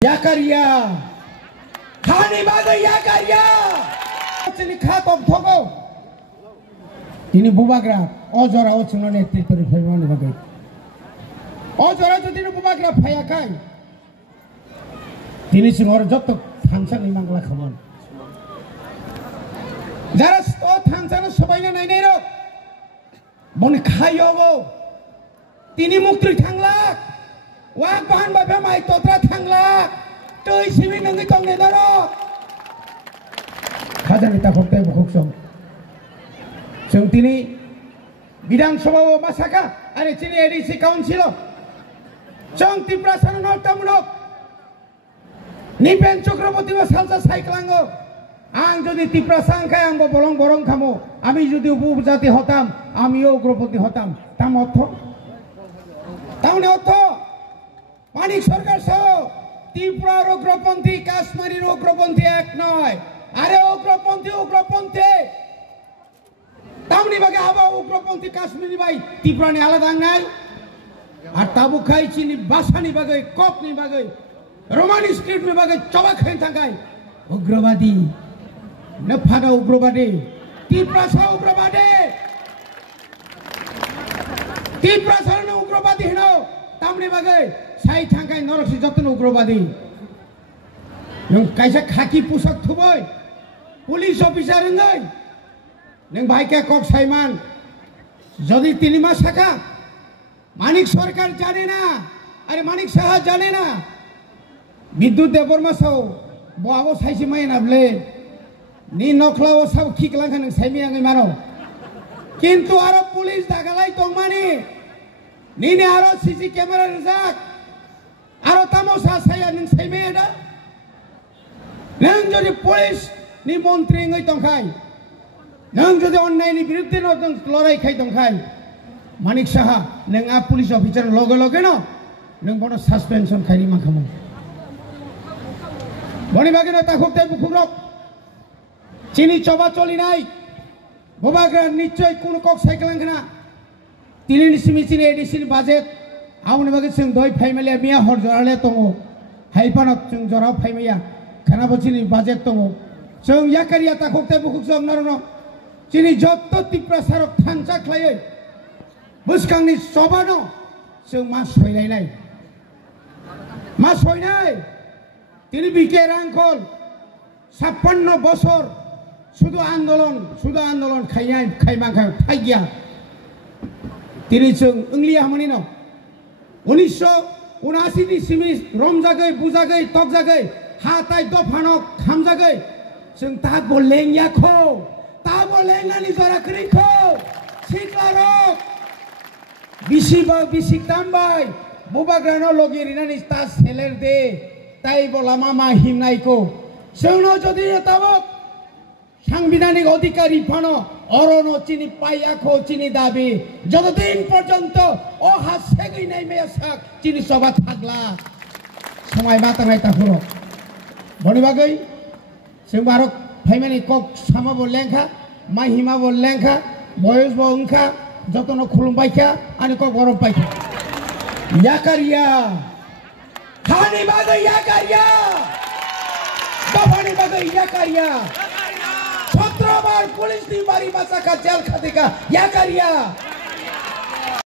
Yakarya, Khani bagai Yakarya. Cini khatom thogo. Tini bubagra, ojora ochuno netrito ri phaiman bagai. Ojora to tini bubagra phayakai. Tini singor jotto thangsang ni mangla khamon. Jara sto thangsang sobai na nai nai ro. Boni khayogo. Tini muktri thanglak. Wang bahan babe mai totra thanglak. Tui siwi nangi tong ne daro. Khajani ta khokte bukhoksong. Sung tini bidang sabha masaka are chini ADC council. Sung Tripura Sana Nortamulok. Nipen Chakraborty wa salsa saiklango. Ang jodi Tripura sangkai ang bolong borong khamo. Ami jodi upjati hotam, amiও উগ্রপন্থী হতাম। তাম অর্থ তাহলে অর্থ মানিক সরকার সহ ত্রিপুরার উগ্রপন্থী কাশ্মীরের উগ্রপন্থী এক নয়। আরে উগ্রপন্থী তামনি বাগে আবা উগ্রপন্থী কাশ্মীরি ভাই ত্রিপুরানি আলাদা নাই। আর তাবু খাই চিনি বাসানি বাগে কপনি বাগে রোমানি স্ক্রিপ্ট বাগে চবা খাই থাকাই উগ্রবাদী নফাদা উগ্রবাদী ত্রিপুরা সহ উগ্রবাদী Tripura Sana ugrobadi hino tamni bagai sai thangkai noroksi jotton ugrobadi nong kaisa khaki pusak thuboi police officer ngai nong bhaike kok saiman jodi tini mas saka manik sarkar jane na are manik saha jane na bidyut deborma sao boabo saisi mai nable ni nokhlao sab khiklang khan saimi angai mano কিন্তু আরো police দাগালাই তংমানি নিনে আরো CC camera Rezaq আরো তামসা সাইয়া নং সাইমে এটা নং যদি পুলিশ নি মন্ত্রী ngই তংখাই নং যদি অন্যায়নি বিরুদ্ধে নং লড়াই খাই তংখাই মানিক সাহা নং আ পুলিশ অফিসার লগে লগে ন নং বড় সাসপেনশন খাইনি মাখামো বনি বাগে না তাখুকতে বুকুরক চিনি চবা চলি নাই Bobagra নিশ্চয় কোন কক সাইকেল আঙ্গনা তিনি নিসিমিসিনি এডিসিন বাজেট আউনি বাগে जों দই ফাইমালিয়া মিয়া হর জরালে তঙ্গ হাইপানত जों জরাও ফাইমাইয়া খানা বচিনি বাজেট তঙ্গ जों ইয়াকারিয়া তাখকতে বুকুক जों নারন চিনি যত্ত ত্রিপুরা সারক থানচা খ্লাयै বুসকাংনি সবানো जों মা সইনাই নাই মা সইনাই তিনি বিকে রাংকল 56 বছর শুধু আন্দোলন খাইমাখা থাইগিয়া তিনি जों इंलिया हामनि न 1979 नि सिमि रमजागै बुजागै तकजागै हाताय दफानक खामजागै जों ता बोलेंयाखौ ता बोलेंनानि जराखरिखौ सिक्लारक बिसिकतामबाय बुबाग्रानो लगिरिनानि ता सेलेर दे ताइ बला मामा हिमनायखौ जोंनो जदि एताबक সাংবিধানিক অধিকারী ফানো অরণ চিনি পাইয়াখো চিনি দাবি যতদিন পর্যন্ত ও হাসেগই নাই মেয়াসাক চিনি সবা থাকলা সময় বাতানাই তাফুর বনিবাগৈ जों বারক ফাইমানি কক সামাবো লেংখা মাই হিমাবো লেংখা বয়স বংখা যতন খুলুমবাইখা আনি কক গরম পাইখা ইয়াকারিয়া খানি বাগৈ ইয়াকারিয়া বাবানি বাগৈ ইয়াকারিয়া Bar pulis di bari masaka jal khatika ya kariya